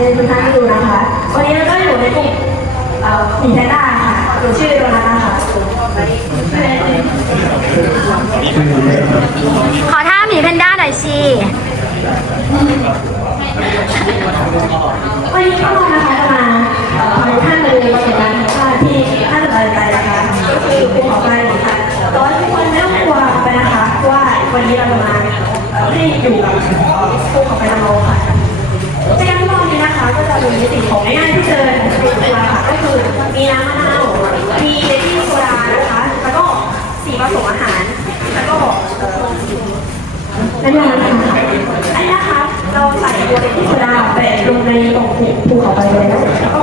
ยืนคุณท่านดูนะคะ วันนี้เราก็อยู่ในกลุ่มอ่อหมีแพนด้าค่ะหนูชื่อโดนัทนะคะขอท่าหมีแพนด้าหน่อยสิ วันนี้ก็รานะคะมาขอท่านไปดูประสบการณ์ของชาติที่ท่านสบายใจนะคะก็คือภูเขอไฟค่ะต่ว่าทุกคนไม่ต้องกลัวไปนะคะเว่าวันนี้เราจะมาเออให้อยู่กับเอ่ มีน้ำมะนาว มีเบกกิ้งโซดานะคะ แล้วก็สีผสมอาหาร แล้วก็เอ่ออันนี้นะคะอันนี้นะคะ เราใส่ตัวเบกกิ้งโซดาไปลงในกล่องผูกเขาไปเล้วแล้วก็